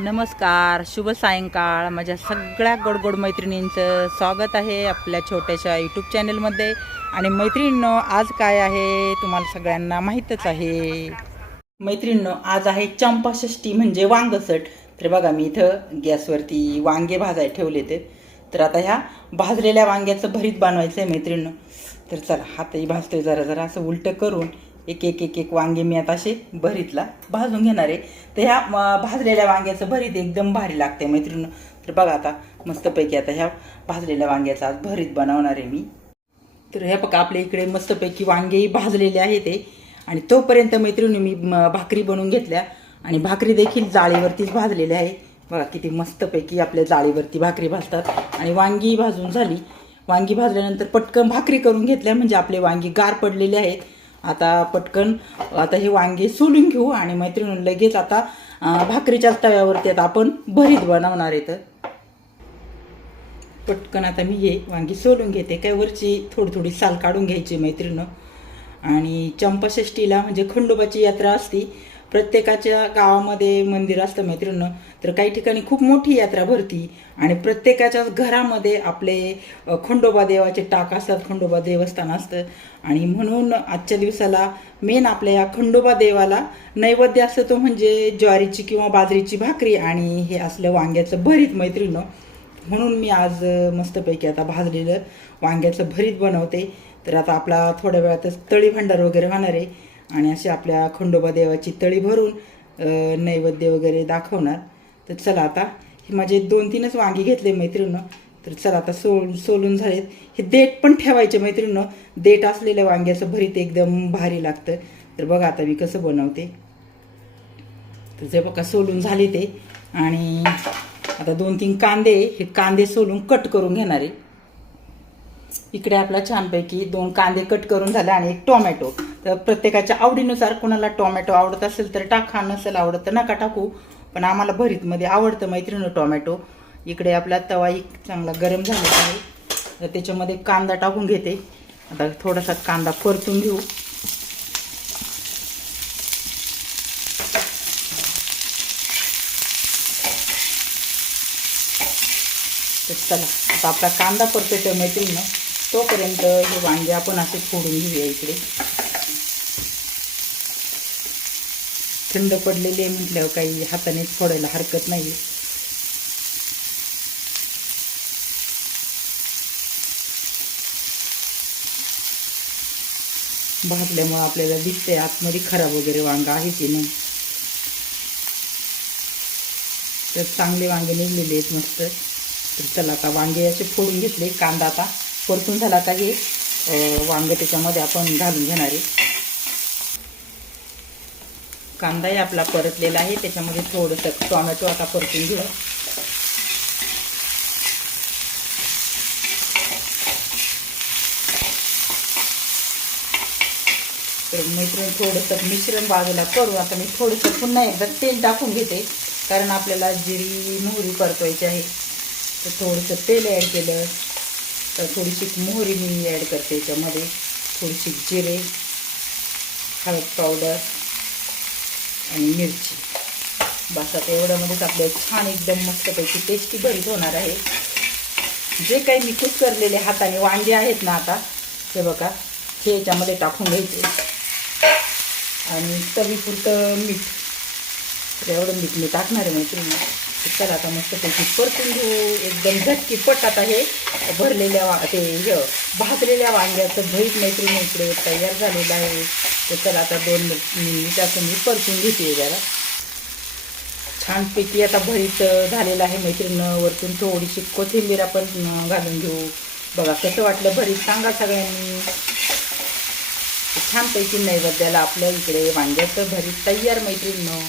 नमस्कार शुभ सायंकाळ. माझ्या सगळ्या गोडगोड मैत्रिणींचं स्वागत आहे आपल्या छोट्याशा यूट्यूब चॅनलमध्ये आणि मैत्रिणींनो आज काय आहे तुम्हाला सगळ्यांना माहीतच आहे. मैत्रिणींनो आज आहे चंपाषष्ठी म्हणजे वांगसट. तर बघा मी इथं गॅसवरती वांगे भाजाय ठेवले ते. तर आता ह्या भाजलेल्या वांग्याचं भरीत बनवायचं आहे मैत्रिणींनो. तर चला हातही भाजतोय जरा जरा असं उलटं करून एक एक एक एक वांगे मी आता असे भरीतला भाजून घेणार आहे. तर ह्या भाजलेल्या वांग्याचं भरीत एकदम भारी लागते मैत्रिणी. तर बघा आता मस्तपैकी आता ह्या भाजलेल्या वांग्याचा आज भरीत बनवणार आहे मी. तर हे बघा आपल्या इकडे मस्तपैकी वांगेही भाजलेले आहे ते आणि तोपर्यंत मैत्रिणी मी भाकरी बनवून घेतल्या. आणि भाकरी देखील जाळीवरतीच भाजलेल्या आहे. बघा किती मस्तपैकी आपल्या जाळीवरती भाकरी भाजतात. आणि वांगी भाजून झाली. वांगी भाजल्यानंतर पटकन भाकरी करून घेतल्या म्हणजे आपले वांगी गार पडलेले आहेत. आता पटकन आता हे वांगे सोलून घेऊ आणि मैत्रिणी लगेच आता भाकरीच्याच तव्यावरती आता आपण भरीत बनवणार आहे पटकन आता मी हे वांगी सोलून घेते. काय वरची थोडी थोडी साल काढून घ्यायची मैत्रिणं आणि चंपाषष्टीला म्हणजे खंडोबाची यात्रा असती प्रत्येकाच्या गावामध्ये मंदिर असतं मैत्रिणं तर काही ठिकाणी खूप मोठी यात्रा भरती आणि प्रत्येकाच्याच घरामध्ये आपले खंडोबा देवाचे टाक असतात खंडोबा देवस्थान असतं. आणि म्हणून आजच्या दिवसाला मेन आपल्या या खंडोबा देवाला नैवेद्य असतं तो म्हणजे ज्वारीची किंवा बाजरीची भाकरी आणि हे असलं वांग्याचं भरीत मैत्रिणं म्हणून मी आज मस्तपैकी आता भाजलेलं वांग्याचं भरीत बनवते. तर आता आपला थोड्या वेळातच तळी भांडार वगैरे होणार आहे. आणि अशी आपल्या खंडोबा देवाची तळी भरून नैवेद्य वगैरे दाखवणार. तर चला आता हे माझे दोन तीनच वांगी घेतले मैत्रिणीनं. तर चला आता सोल सोलून झालेत. हे देठ पण ठेवायचे मैत्रिणीनं. देठ असलेल्या वांग्याचं भरीत एकदम भारी लागतं. तर बघा आता मी कसं बनवते. तर जे बघा सोलून झाले ते. आणि आता दोन तीन कांदे हे कांदे सोलून कट करून घेणार. आहे इकडे आपला छानपैकी दोन कांदे कट करून झाले आणि एक टोमॅटो तर प्रत्येकाच्या आवडीनुसार कोणाला टोमॅटो आवडत असेल तर टाका नसेल आवडत तर नका टाकू. पण आम्हाला भरीतमध्ये आवडतं मैत्रिणी टोमॅटो इकडे आपला तवा एक चांगला गरम झालेला आहे. तर त्याच्यामध्ये कांदा टाकून घेते. आता थोडासा कांदा परतून घेऊ. तर चला आता आपला कांदा परतोय मैत्रिणीनं. तोपर्यंत हे वांगे आपण असे फोडून घेऊया इकडे. थंड पडलेले म्हटल्यावर काही हाताने फोडायला हरकत नाही भाजल्यामुळं आपल्याला दिसतंय आतमध्ये खराब वगैरे वांगा आहे की नाही. तर चांगले वांगे निघलेले आहेत मस्त. तर चला आता वांगे असे फोडून घेतले कांदा आता. परतून झाला आता हे वांगं त्याच्यामध्ये आपण घालून घेणार आहे. कांदाही आपला परतलेला आहे त्याच्यामध्ये थोडंसं टोमॅटो आता परतून घेऊ. तर मैत्रीण थोडंसं मिश्रण बाजूला करू आता मी थोडंसं पुन्हा एकदा तेल टाकून घेते कारण आपल्याला जिरी मोहरी परतवायची आहे. तर थोडंसं तेल ॲड केलं. तर थोडीशी मोहरी मी ॲड करते याच्यामध्ये. थोडीशी जिरे हळद पावडर आणि मिरची. बस आता एवढ्यामध्येच आपलं छान एकदम मस्तपैकी टेस्टी भरीत होणार आहे. जे काही मी करलेले हाताने वांगे आहेत ना आता हे बघा हे याच्यामध्ये टाकून घ्यायचे. आणि तवीपुरतं मीठ. एवढं मीठ मी टाकणार आहे मैत्रिणी. चला आता मस्तपैकी परतून घेऊ. एकदम झटकीपट आता हे भरलेल्या वा ते हे भाजलेल्या वांग्याचं भरीत मैत्रीण इकडे तयार झालेलं आहे. तर चला आता दोन मिनिटाचं मी परतून घेते जरा. छानपैकी आता भरीत झालेलं आहे मैत्रिणीनं वरतून थोडीशी कोथिंबीर आपण घालून घेऊ. बघा कसं वाटलं भरीत. सांगा सगळ्यांनी. छानपैकी नैवेद्याला आपल्या इकडे वांग्याचं भरीत तयार मैत्रिणीनं.